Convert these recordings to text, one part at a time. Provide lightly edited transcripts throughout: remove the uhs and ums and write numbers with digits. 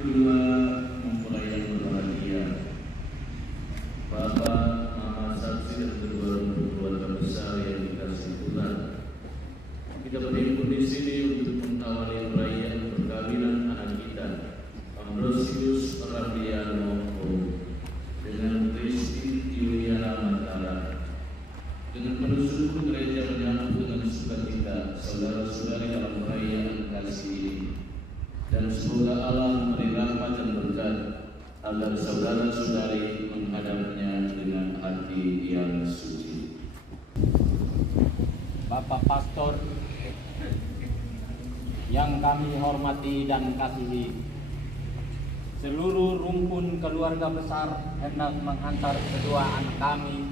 Kedua, mempelai yang berbahagia, Bapak, Mama, saksi dan kedua keluarga besar yang dikasihi Tuhan. Kita berhimpun di sini untuk mengawali perayaan perkawinan anak kita, Ambrosius Ramliano dengan Kristi Yuliana Matara. Dengan penuh syukur gereja menyambut dengan sukacita saudara-saudari dalam perayaan kasih ini. Dan semoga Allah memberi rahmat dan berkat agar saudara-saudari menghadapnya dengan hati yang suci. Bapak Pastor yang kami hormati dan kasihi, seluruh rumpun keluarga besar hendak menghantar kedua anak kami,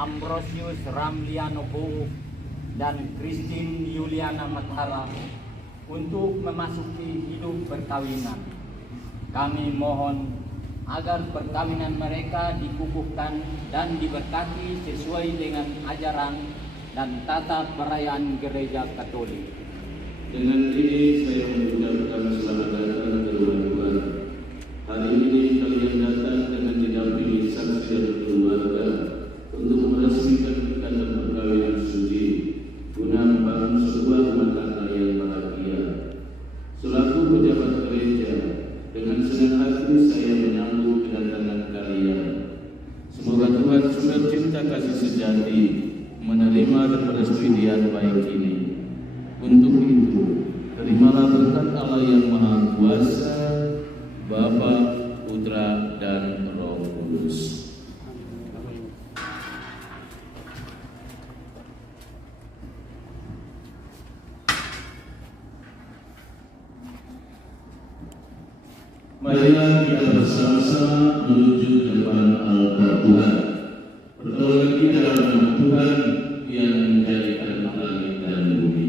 Ambrosius Ramliano dan Christine Yuliana Matara, untuk memasuki hidup perkawinan. Kami mohon agar perkawinan mereka dikukuhkan dan diberkati sesuai dengan ajaran dan tata perayaan Gereja Katolik. Dengan ini saya mengucapkan selamat datang ke rumah Tuhan. Hari ini kalian datang dengan didampingi saksi dan keluarga untuk meresmikan ikatan perkawinan suci guna membangun sebuah rumah tangga yang bahagia. Selaku pejabat gereja, dengan senang hati saya menyambut kedatangan kalian. Semoga Tuhan sudah cinta kasih sejati menerima dan merestui niat baik ini. Untuk itu, terimalah berkat Allah yang Maha Kuasa, Bapa, Putra, dan Roh Kudus. Marilah kita bersama-sama menuju ke depan altar Tuhan. Bertolak kita dalam nama Tuhan yang menjadikan langit dan bumi.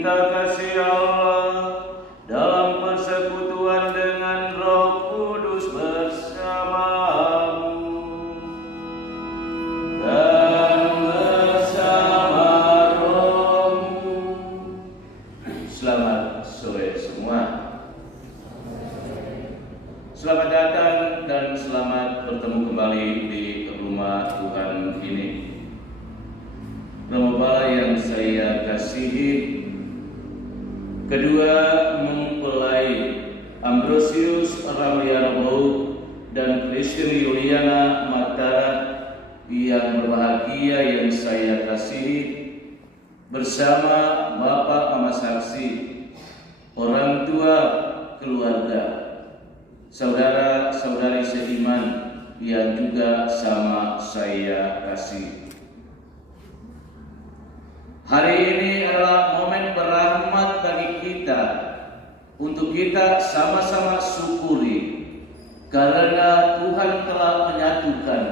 cinta kasih Allah dalam persekutuan dengan Roh Kudus bersamamu dan bersama rohmu. Selamat sore semua. Selamat datang dan selamat bertemu kembali di rumah Tuhan ini. Romo yang saya kasihi, kedua mempelai Ambrosius Ramliana Bou dan Christine Yuliana Matara yang berbahagia yang saya kasihi, bersama Bapak Mama Saksi, orang tua, keluarga, saudara-saudari seiman yang juga sama saya kasih. Hari ini adalah momen berahmat bagi kita untuk kita sama-sama syukuri karena Tuhan telah menyatukan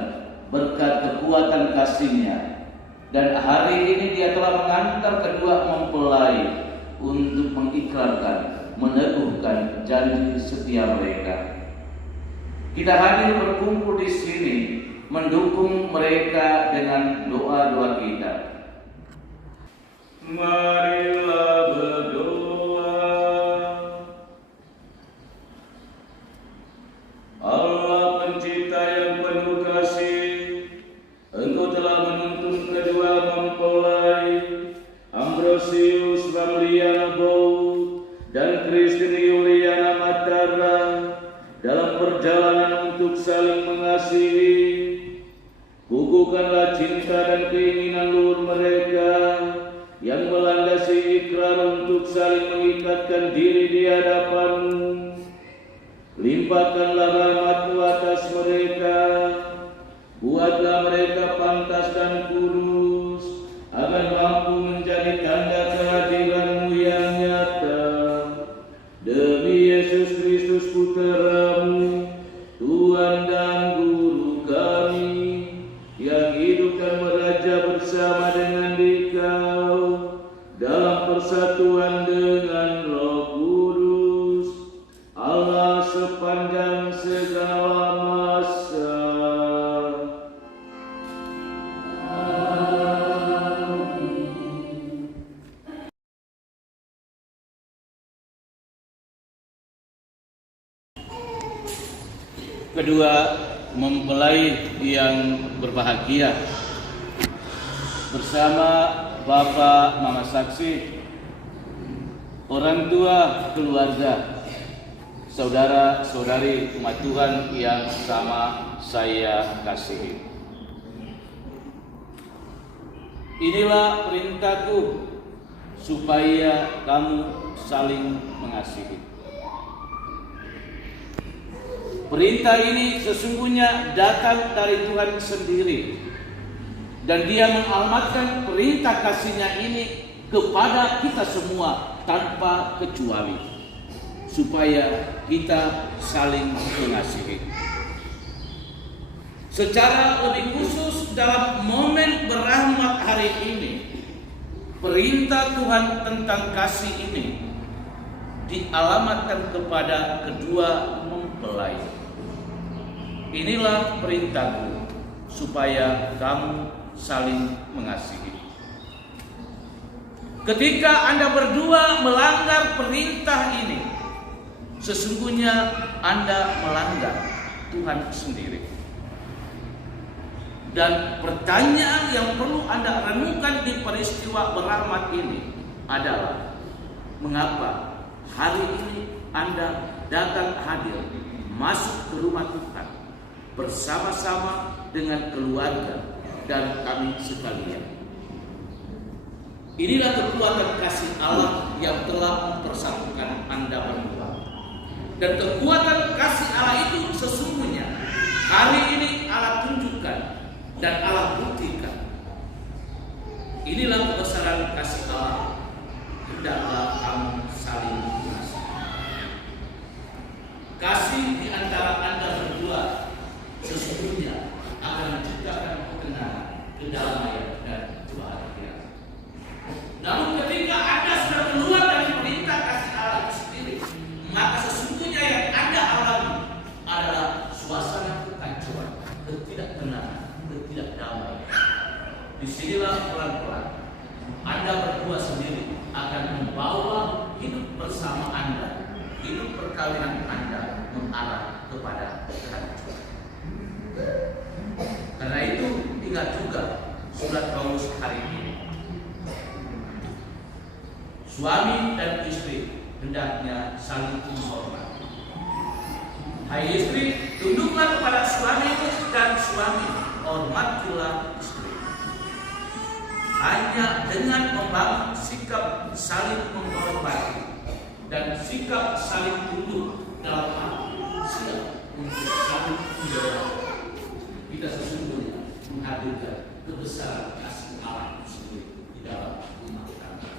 berkat kekuatan kasih-Nya, dan hari ini Dia telah mengantar kedua mempelai untuk mengikrarkan, meneguhkan janji setia mereka. Kita hadir berkumpul di sini mendukung mereka dengan doa-doa kita. Marilah berdoa. Allah pencipta yang penuh kasih, Engkau telah menuntun kedua mempelai Ambrosius Ramliana Bou dan Christine Yuliana Matara dalam perjalanan untuk saling mengasihi. Kukuhkanlah cinta dan keinginan luhur mereka yang melandasi ikrar untuk saling mengikatkan diri di hadapan-Mu. Limpahkanlah rahmat-Mu atas mereka, buatlah mereka pantas dan kudus, agar mampu menjadi tanda kehadiran-Mu yang nyata. Demi Yesus Kristus Putra-Mu, Tuhan dan Guru kami, yang hidup dan meraja bersama dengan Dikau dalam persatuan dengan Roh Kudus, Allah sepanjang segala masa. Kedua mempelai yang berbahagia, bersama Bapak Mama Saksi, orang tua, keluarga, saudara-saudari umat Tuhan yang sama saya kasihi. Inilah perintahku supaya kamu saling mengasihi. Perintah ini sesungguhnya datang dari Tuhan sendiri, dan Dia mengamatkan perintah kasih-Nya ini kepada kita semua tanpa kecuali, supaya kita saling mengasihi. Secara lebih khusus dalam momen berahmat hari ini, perintah Tuhan tentang kasih ini dialamatkan kepada kedua mempelai. Inilah perintahku supaya kamu saling mengasihi. Ketika Anda berdua melanggar perintah ini, sesungguhnya Anda melanggar Tuhan sendiri. Dan pertanyaan yang perlu Anda renungkan di peristiwa berahmat ini adalah, mengapa hari ini Anda datang hadir masuk ke rumah Tuhan bersama-sama dengan keluarga dan kami sekalian. Inilah kekuatan kasih Allah yang telah mempersatukan Anda berdua. Dan kekuatan kasih Allah itu sesungguhnya hari ini Allah tunjukkan dan Allah buktikan. Inilah kebesaran kasih Allah. Hendaklah kamu saling mengasihi. Kasih di antara Anda berdua sesungguhnya akan menciptakan ketenangan, kedamaian, dan kebahagiaan. Namun ketika Anda sudah keluar bersama Anda, hidup perkawinan Anda mengarah kepada kehancuran. Karena itu ingat juga surat Paulus hari ini. Suami dan istri hendaknya saling menghormati. Hai istri, tunduklah kepada suamimu, dan suami, hormatilah istri. Hanya dengan membangun sikap saling menghormati dan sikap saling tunduk dalam hati, siap untuk saling menjaga, kita sesungguhnya menghadirkan kebesaran kasih Allah sendiri di dalam rumah tangga.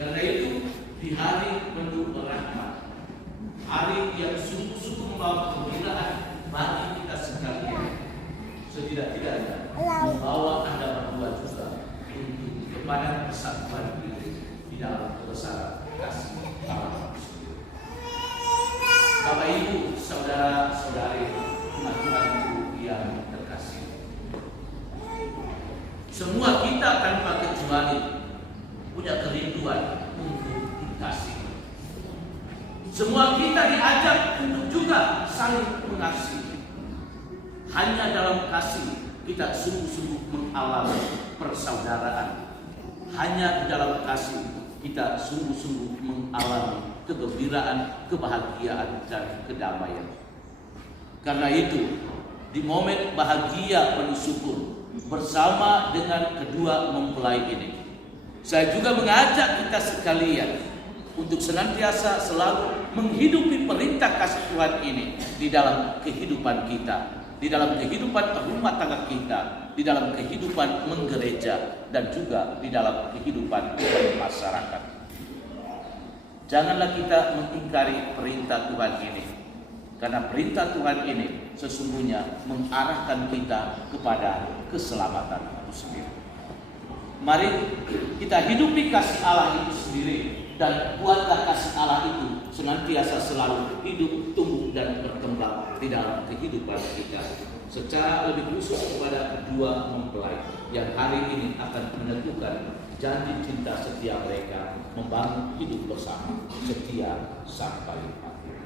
Karena itu, di hari penuh rahmat, hari yang sungguh-sungguh membawa kegembiraan bagi kita sekalian, setidak-tidaknya membawa Anda berdua juga untuk kepada persatuan diri di dalam kebesaran kasih Allah sendiri. Bapak Ibu, saudara-saudari, Tuhan yang terkasih, semua kita tanpa kecuali punya kerinduan untuk dikasih. Semua kita diajak untuk juga saling mengasihi. Hanya dalam kasih kita sungguh-sungguh mengalami persaudaraan. Hanya di dalam kasih kita sungguh-sungguh mengalami kegembiraan, kebahagiaan, dan kedamaian. Karena itu, di momen bahagia penuh syukur bersama dengan kedua mempelai ini, saya juga mengajak kita sekalian untuk senantiasa selalu menghidupi perintah kasih Tuhan ini di dalam kehidupan kita, di dalam kehidupan rumah tangga kita, di dalam kehidupan menggereja, dan juga di dalam kehidupan masyarakat. Janganlah kita mengingkari perintah Tuhan ini, karena perintah Tuhan ini sesungguhnya mengarahkan kita kepada keselamatan itu sendiri. Mari kita hidupi kasih Allah itu sendiri, dan buatlah kasih Allah itu senantiasa selalu hidup, tumbuh, dan berkembang di dalam kehidupan kita. Secara lebih khusus kepada kedua mempelai yang hari ini akan menentukan janji cinta setia mereka membangun hidup bersama setia sampai akhir.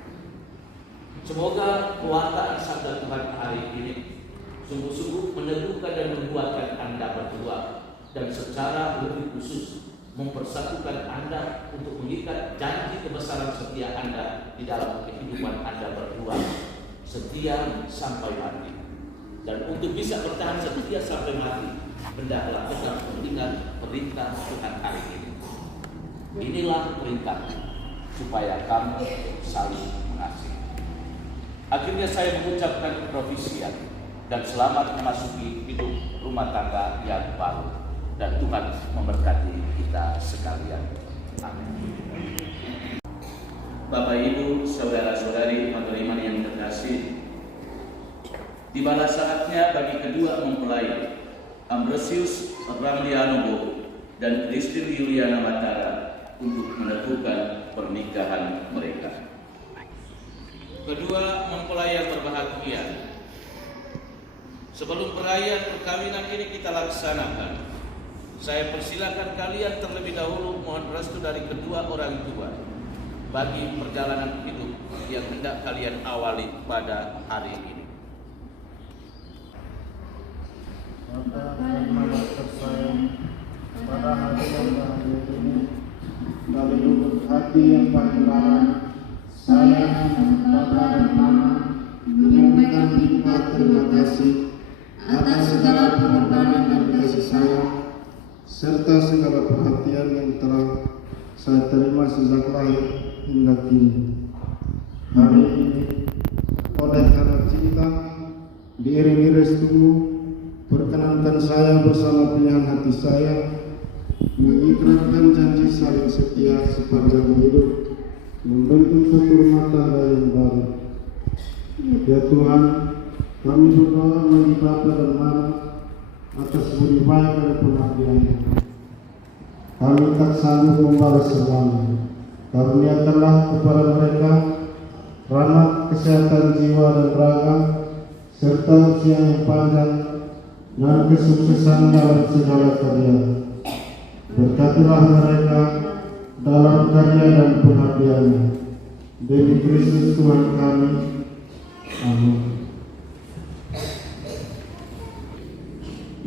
Semoga kuasa sabda Tuhan hari ini sungguh-sungguh meneguhkan dan menguatkan Anda berdua, dan secara lebih khusus mempersatukan Anda untuk mengikat janji kebesaran setia Anda di dalam kehidupan Anda berdua, setia sampai mati. Dan untuk bisa bertahan setia sampai mati, hendaklah tetap mendengar perintah Tuhan hari ini. Inilah perintah, supaya kamu saling mengasihi. Akhirnya saya mengucapkan provisian dan selamat memasuki hidup rumah tangga yang baru, dan Tuhan memberkati kita sekalian. Amin. Bapak Ibu, saudara-saudari iman yang terkasih, tibalah saatnya bagi kedua mempelai Ambrosius Ramlianobo dan Christine Yuliana Matara untuk meneguhkan pernikahan mereka. Kedua mempelai yang berbahagia, sebelum perayaan perkawinan ini kita laksanakan, saya persilakan kalian terlebih dahulu mohon restu dari kedua orang tua bagi perjalanan hidup yang hendak kalian awali pada hari ini. Bapak dan Mama tersayang, pada hari yang bahagia ini, dari lubuk hati yang paling dalam, saya, Bapak dan Mama, menyampaikan hikmat terima kasih atas segala pengorbanan dan kasih sayang, serta segala perhatian yang telah saya terima sejak lahir hingga kini. Hari ini, oleh karena cinta, diiringi restumu, perkenankan saya bersama pilihan hati saya mengikrarkan janji saling setia sepanjang hidup, membentuk satu rumah tangga yang baru. Ya Tuhan, kami berdoa bagi Bapa dan Mama atas budi baik dan pengabdiannya. Kami tak sanggup membalas semuanya. Karuniakanlah kepada mereka rahmat, kesehatan jiwa dan raga, serta usia yang panjang dan kesuksesan dalam segala karya. Berkatilah mereka dalam karya dan pengabdiannya. Demi Kristus Tuhan kami. Amin.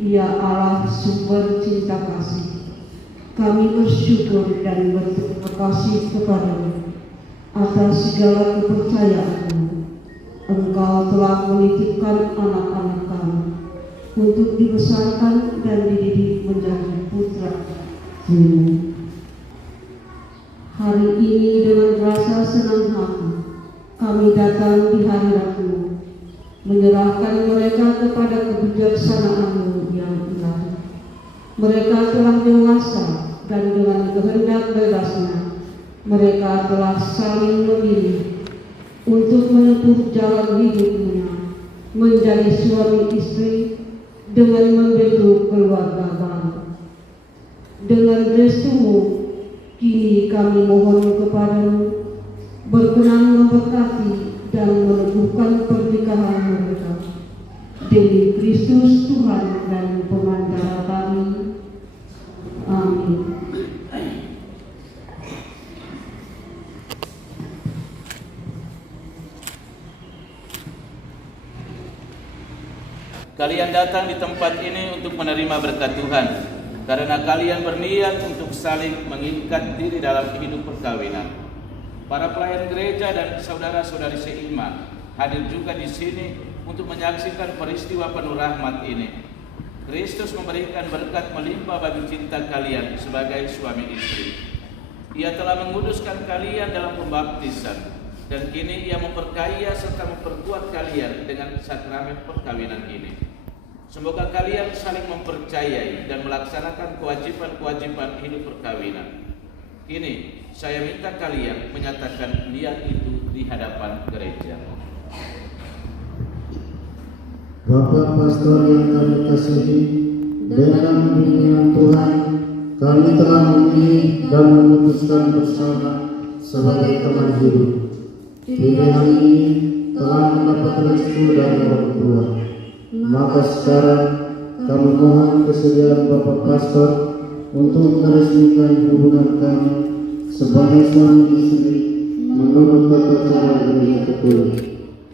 Ya Allah, sumber cinta kasih, kami bersyukur dan berterima kasih kepadamu atas segala kepercayaanmu. Engkau telah menitipkan anak-anak kami untuk dibesarkan dan dididik menjadi putra-putrimu. Hari ini dengan rasa senang hati kami datang di hadirat-Mu, menyerahkan mereka kepada kebijaksanaan-Mu yang ilahi. Mereka telah dewasa dan dengan kehendak bebasnya mereka telah saling memilih untuk menempuh jalan hidupnya menjadi suami istri dengan membentuk keluarga baru. Dengan restu-Mu, kini kami mohon kepadamu, berkenan memberkati dan meneguhkan pernikahan mereka. Demi Kristus Tuhan dan Pengantara kami. Amin. Kalian datang di tempat ini untuk menerima berkat Tuhan, karena kalian berniat untuk saling mengikat diri dalam hidup perkawinan. Para pelayan gereja dan saudara-saudari seiman hadir juga di sini untuk menyaksikan peristiwa penuh rahmat ini. Kristus memberikan berkat melimpah bagi cinta kalian sebagai suami istri. Ia telah menguduskan kalian dalam pembaptisan, dan kini Ia memperkaya serta memperkuat kalian dengan sakramen perkawinan ini. Semoga kalian saling mempercayai dan melaksanakan kewajiban-kewajiban hidup perkawinan. Kini saya minta kalian menyatakan niat itu di hadapan gereja. Bapak Pastor yang kami kasihi, dalam bimbingan Tuhan, kami telah memilih dan memutuskan bersama sebagai teman hidup. Pilihan ini telah mendapat restu dari orang tua. Maka sekarang kami mohon kesediaan Bapak Pastor untuk meresmikan hubungan kami sebagai suami istri menurut tata cara gereja Katolik.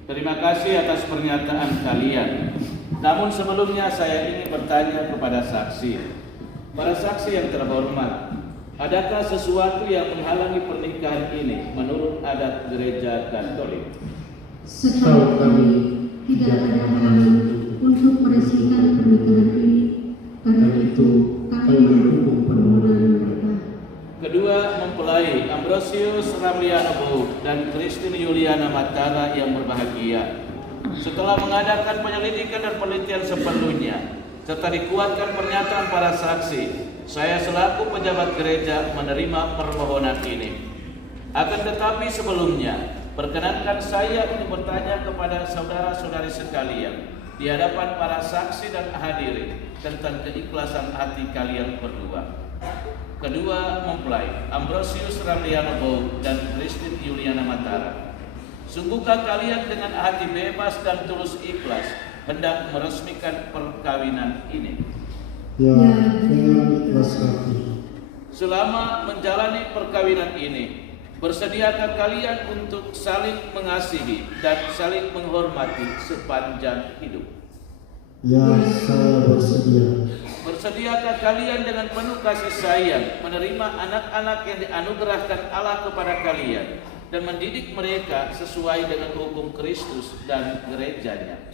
Terima kasih atas pernyataan kalian. Namun sebelumnya saya ingin bertanya kepada saksi. Para saksi yang terhormat, adakah sesuatu yang menghalangi pernikahan ini menurut adat gereja Katolik? Setahu kami tidak ada halangan untuk meresmikan pernikahan ini. Karena itu kami mendukung permohonan mereka. Kedua mempelai Ambrosius Ramliano Bouk dan Christine Yuliana Matara yang berbahagia, setelah mengadakan penyelidikan dan penelitian seperlunya serta dikuatkan pernyataan para saksi, saya selaku pejabat gereja menerima permohonan ini. Akan tetapi sebelumnya, perkenankan saya untuk bertanya kepada saudara-saudari sekalian di hadapan para saksi dan hadirin tentang keikhlasan hati kalian berdua. Kedua mempelai Ambrosius Ramliano Bouk dan Christine Yuliana Matara, sungguhkah kalian dengan hati bebas dan tulus ikhlas hendak meresmikan perkawinan ini? Ya, dengan ikhlas hati. Selama menjalani perkawinan ini, bersediakah kalian untuk saling mengasihi dan saling menghormati sepanjang hidup? Ya, saya bersedia. Bersediakah kalian dengan penuh kasih sayang menerima anak-anak yang dianugerahkan Allah kepada kalian dan mendidik mereka sesuai dengan hukum Kristus dan gerejanya?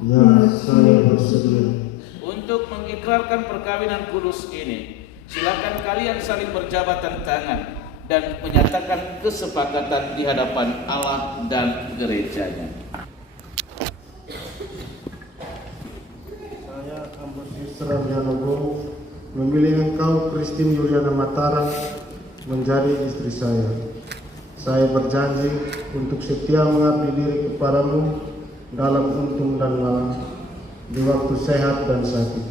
Ya, saya bersedia. Untuk mengikrarkan perkawinan kudus ini, silakan kalian saling berjabatan tangan dan menyatakan kesepakatan di hadapan Allah dan gerejanya. Saya Ambrosius Ramliano Bouk memilih engkau Christine Yuliana Matara menjadi istri saya. Saya berjanji untuk setia mengabdi diri kepadamu dalam untung dan malam, di waktu sehat dan sakit.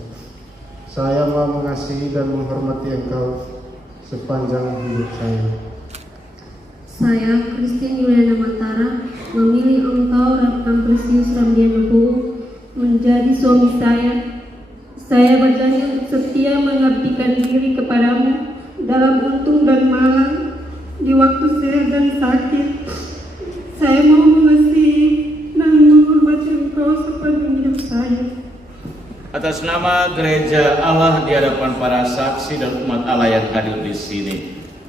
Saya mau mengasihi dan menghormati engkau sepanjang hidup saya. Saya, Christine Yuliana Matara, memilih engkau, Ambrosius Ramliano Bouk, menjadi suami saya. Saya berjanji setia mengabdikan diri kepadamu dalam untung dan malang, di waktu sehat dan sakit. Saya mau mengasihi dan menghormati Engkau sepanjang hidup saya. Atas nama Gereja Allah di hadapan para saksi dan umat Allah yang hadir di sini,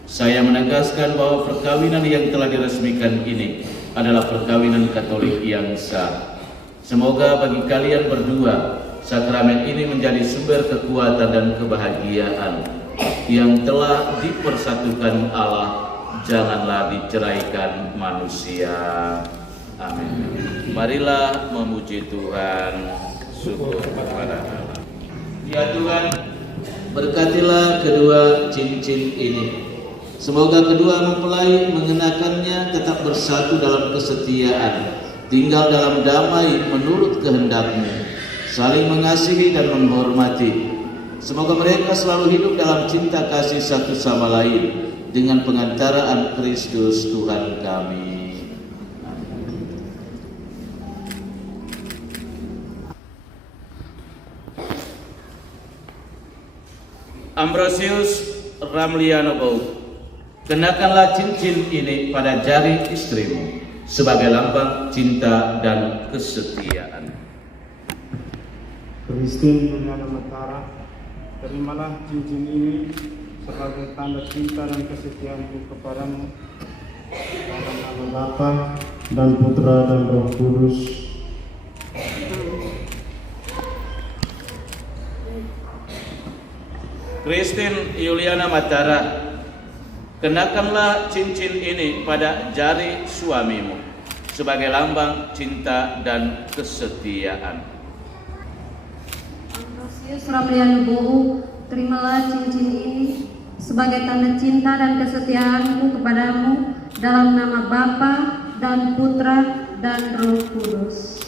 saya menegaskan bahwa perkawinan yang telah diresmikan ini adalah perkawinan Katolik yang sah. Semoga bagi kalian berdua, sakramen ini menjadi sumber kekuatan dan kebahagiaan yang telah dipersatukan Allah, janganlah diceraikan manusia. Amin. Marilah memuji Tuhan. Syukur kepada Allah. Ya Tuhan, berkatilah kedua cincin ini. Semoga kedua mempelai mengenakannya tetap bersatu dalam kesetiaan, tinggal dalam damai menurut kehendak-Mu, saling mengasihi dan menghormati. Semoga mereka selalu hidup dalam cinta kasih satu sama lain dengan pengantaraan Kristus Tuhan kami. Ambrosius Ramliano Bou, kenakanlah cincin ini pada jari istrimu sebagai lambang cinta dan kesetiaan. Christine Yuliana Matara, terimalah cincin ini sebagai tanda cinta dan kesetiaanku kepadamu, dalam nama Bapa dan Putra dan Roh Kudus. Christine Yuliana Matara, kenakanlah cincin ini pada jari suamimu sebagai lambang cinta dan kesetiaan. Ambrosius Ramliano Bou, terimalah cincin ini sebagai tanda cinta dan kesetiaanku kepadamu, dalam nama Bapa dan Putra dan Roh Kudus.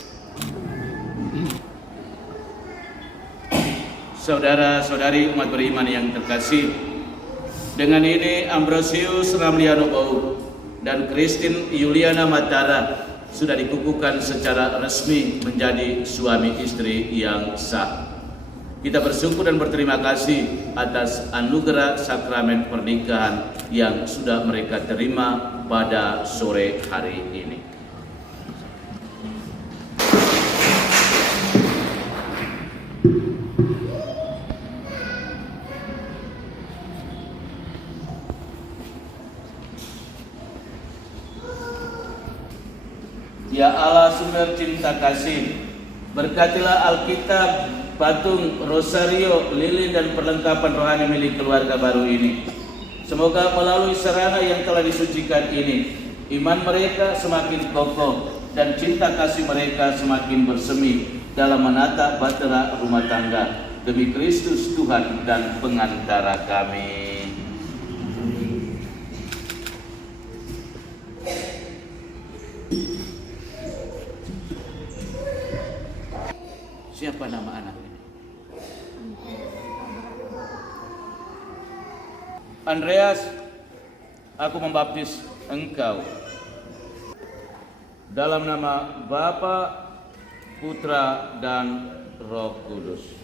Saudara-saudari umat beriman yang terkasih, dengan ini Ambrosius Ramliano Bou dan Christine Yuliana Matara sudah dikukuhkan secara resmi menjadi suami istri yang sah. Kita bersyukur dan berterima kasih atas anugerah sakramen pernikahan yang sudah mereka terima pada sore hari ini. Ya Allah, sumber cinta kasih, berkatilah Alkitab, patung, rosario, lilin dan perlengkapan rohani milik keluarga baru ini. Semoga melalui sarana yang telah disucikan ini, iman mereka semakin kokoh dan cinta kasih mereka semakin bersemi dalam menata bahtera rumah tangga demi Kristus Tuhan dan pengantara kami. Siapa nama anak ini? Andreas, aku membaptis engkau dalam nama Bapa, Putra, dan Roh Kudus.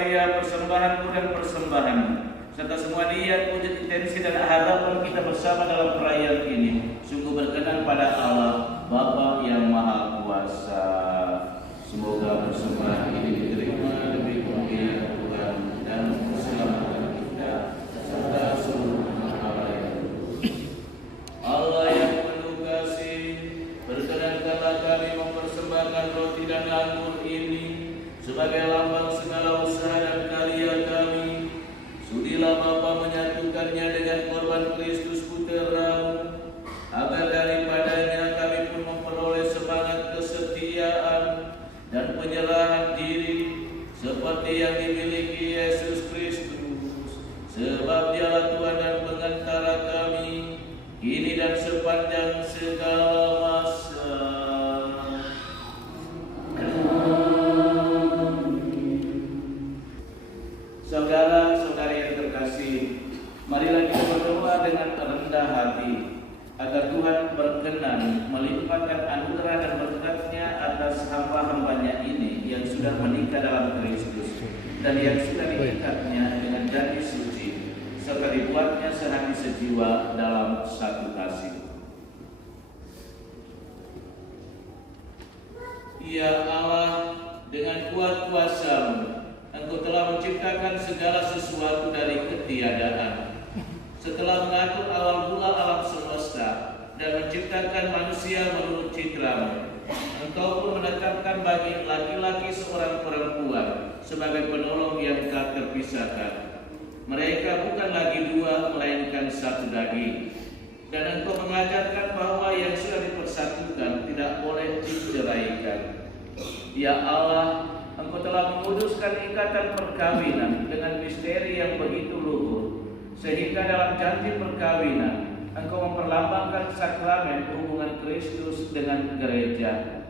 supaya persembahan dan persembahan serta semua niat, wujud, intensi dan harapan kita bersama dalam perayaan ini sungguh berkenan pada Allah Bapa yang Maha Kuasa. Semoga persembahan ini diterima demi kemuliaan Tuhan dan keselamatan kita serta seluruh halayak. Allah yang penuh kasih, berkenankanlah kami mempersembahkan roti dan anggur ini sebagai lambang segala usaha dan karya kami. Sudilah Bapa menyatukannya dengan korban Kristus Putra-Mu, agar daripadanya kami pun memperoleh semangat kesetiaan dan penyerahan diri seperti yang dimiliki Yesus Kristus, sebab Dialah Tuhan dan pengantara kami kini dan sepanjang segala masa. Saudara-saudari yang terkasih, marilah kita berdoa dengan rendah hati agar Tuhan berkenan melimpahkan anugerah dan berkat-Nya atas hamba-hambanya ini yang sudah menikah dalam Kristus dan yang sudah diikatnya dengan janji suci serta dibuatnya sehati sejiwa dalam satu kasih. Ya Allah, dengan kuat kuasa-Mu Engkau telah menciptakan segala sesuatu dari ketiadaan. Setelah mengatur awal mula alam semesta dan menciptakan manusia menurut citra-Mu, Engkau pun menetapkan bagi laki-laki seorang perempuan sebagai penolong yang tak terpisahkan. Mereka bukan lagi dua, melainkan satu daging. Dan Engkau mengajarkan bahwa yang sudah dipersatukan tidak boleh diceraikan. Ya Allah, Engkau telah menguduskan ikatan perkawinan dengan misteri yang begitu luhur, sehingga dalam janji perkawinan Engkau memperlambangkan sakramen hubungan Kristus dengan gereja.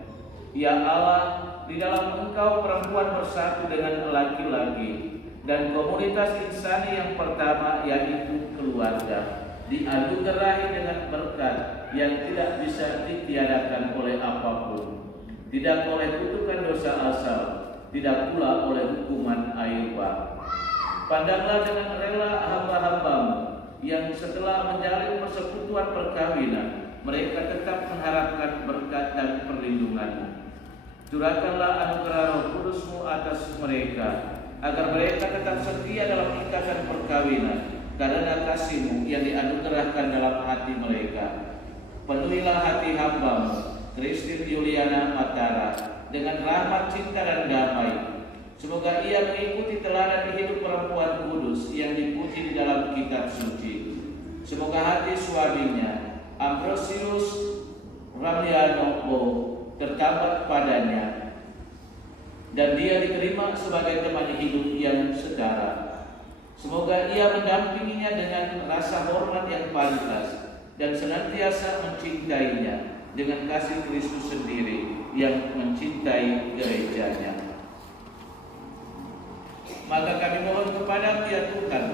Ya Allah, di dalam Engkau perempuan bersatu dengan laki-laki, dan komunitas insani yang pertama yaitu keluarga dianugerahi dengan berkat yang tidak bisa ditiadakan oleh apapun, tidak oleh kutukan dosa asal, tidak pula oleh hukuman air bah. Pandanglah dengan rela hamba-hamba-Mu yang setelah menjalin persekutuan perkawinan, mereka tetap mengharapkan berkat dan perlindungan. Curahkanlah anugerah Roh Kudus-Mu atas mereka, agar mereka tetap setia dalam ikatan perkawinan karena kasih-Mu yang dianugerahkan dalam hati mereka. Penuhilah hati hamba-Mu, Christine Juliana Matara, dengan rahmat, cinta dan damai. Semoga ia mengikuti teladan hidup perempuan kudus yang dipuji di dalam kitab suci. Semoga hati suaminya, Ambrosius Ramyanoko, tertambat padanya, dan dia diterima sebagai teman hidup yang setara. Semoga ia mendampinginya dengan rasa hormat yang pantas dan senantiasa mencintainya dengan kasih Kristus sendiri yang mencintai gerejanya. Maka kami mohon kepada ya Tuhan,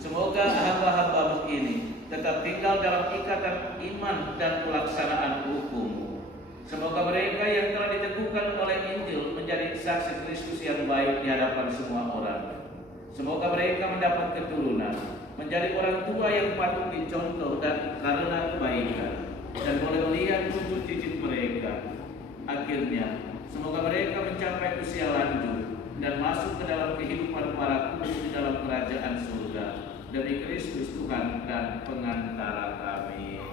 semoga hamba-hamba-Mu ini tetap tinggal dalam ikatan iman dan pelaksanaan hukum. Semoga mereka yang telah diteguhkan oleh Injil menjadi saksi Kristus yang baik di hadapan semua orang. Semoga mereka mendapat keturunan, menjadi orang tua yang patut dicontoh dan karena kebaikan, dan boleh melihat wujud cicit mereka. Akhirnya, semoga mereka mencapai usia lanjut dan masuk ke dalam kehidupan para kudus di dalam kerajaan surga. Demi Kristus Tuhan dan pengantara kami.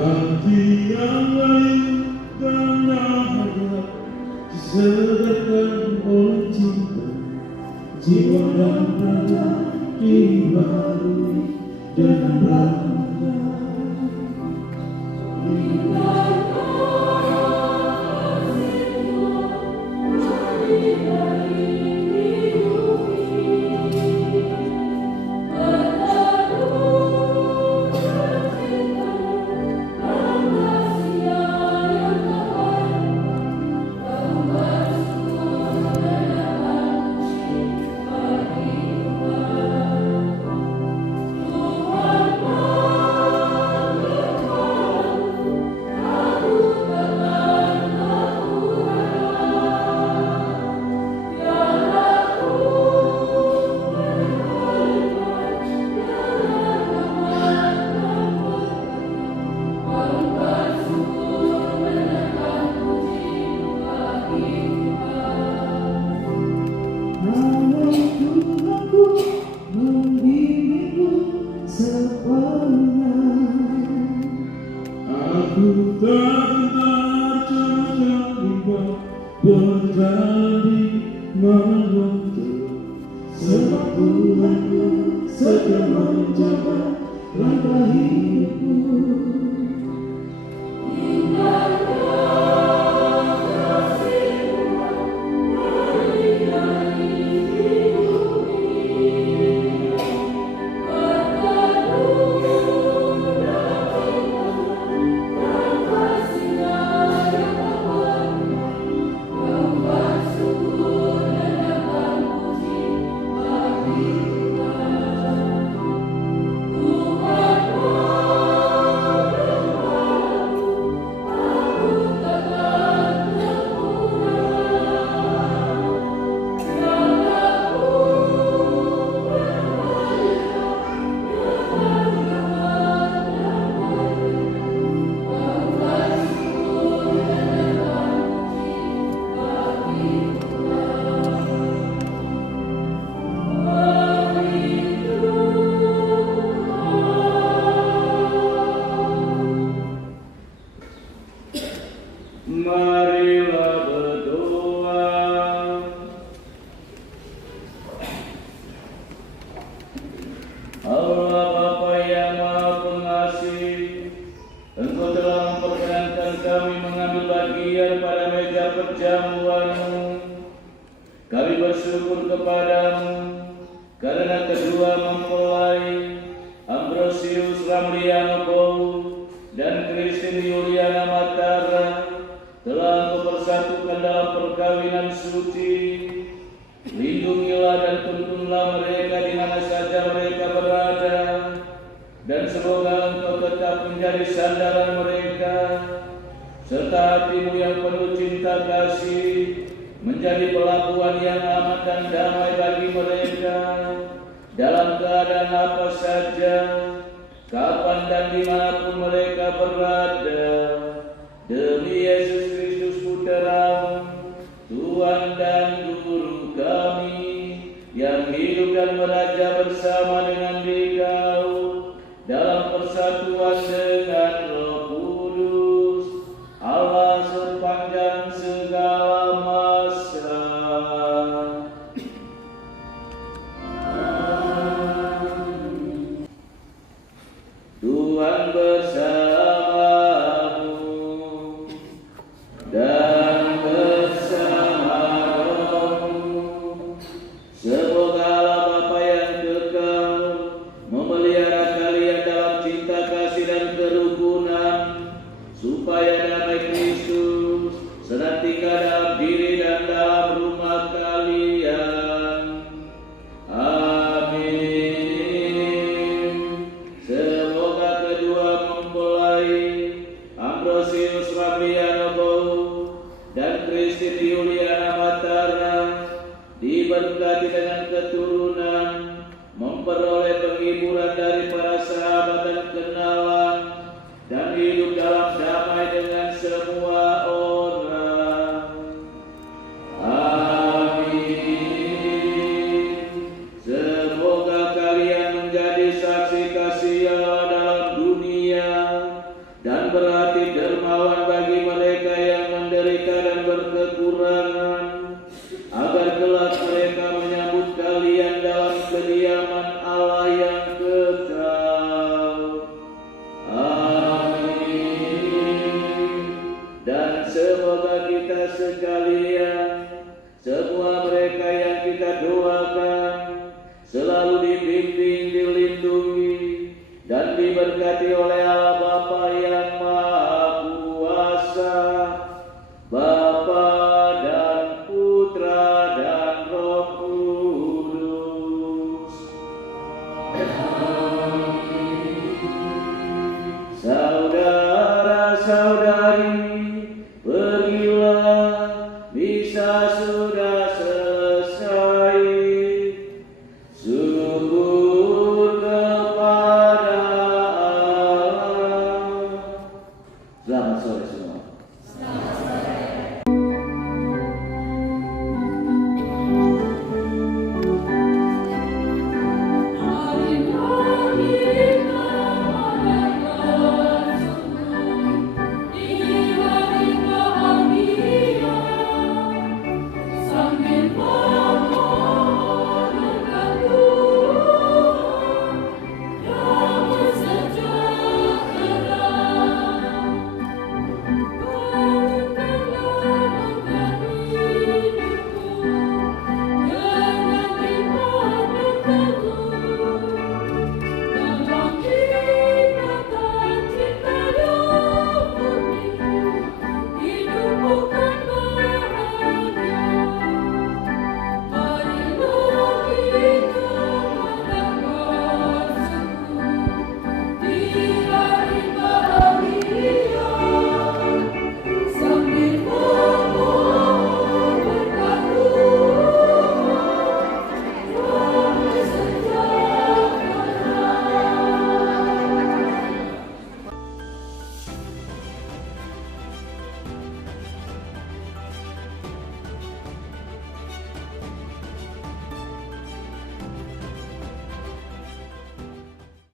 Hati yang lain dan dahaga disegarkan oleh cinta, jiwa dan raga dibaharui dengan raga. Yeah. Aku tak terjadi berjadi menentu, sebab Tuhanku sedia menjaga langkah hidupku. Marilah berdoa. Allah Bapa yang Maha Pengasih, Engkau telah memperkenankan kami mengambil bagian pada meja perjamuan-Mu. Kami bersyukur kepadamu karena kedua mempelai Ambrosius Ramliano Bow dan Christine Yuliana Matara telah Engkau persatukan dalam perkawinan suci. Lindungilah dan tuntunlah mereka di mana saja mereka berada, dan semoga Engkau tetap menjadi sandaran mereka, serta hatimu yang penuh cinta kasih menjadi pelabuhan yang aman dan damai bagi mereka dalam keadaan apa saja, kapan dan dimanapun mereka berada. Demi Yesus Kristus Putra-Mu, Tuhan dan Guru kami, yang hidup dan beraja bersama dengan Dikau dalam persatuan dengan Roh Kudus, Allah sepanjang segala masa. Tuhan bersamamu dan bersama rohmu. Semoga Allah Bapa yang kekal memelihara kalian dalam cinta kasih dan kerukunan, supaya damai Kristus senantiasa dalam diri dan dalam rumah kalian. Amin. Semoga kedua mempelai Ambrosius Ramliano Bow dan Christine Yuliana Matara diberkati dengan keturunan, memperoleh penghiburan dari para sahabat dan kenalan, dan hidup dalam damai dengan semua orang. Amin. Semoga kalian menjadi saksi kasih Allah dalam dunia dan berarti dermawan bagi mereka yang menderita dan berkekurangan, agar kelak mereka menyambut kalian dalam kediaman Allah yang kekal. Amin. Dan semoga kita sekalian, semua mereka yang kita doakan, selalu dibimbing, dilindungi, dan diberkati oleh Allah Bapa yang Maha Kuasa, Bapa dan Putra dan Roh Kudus. Saudara-saudari,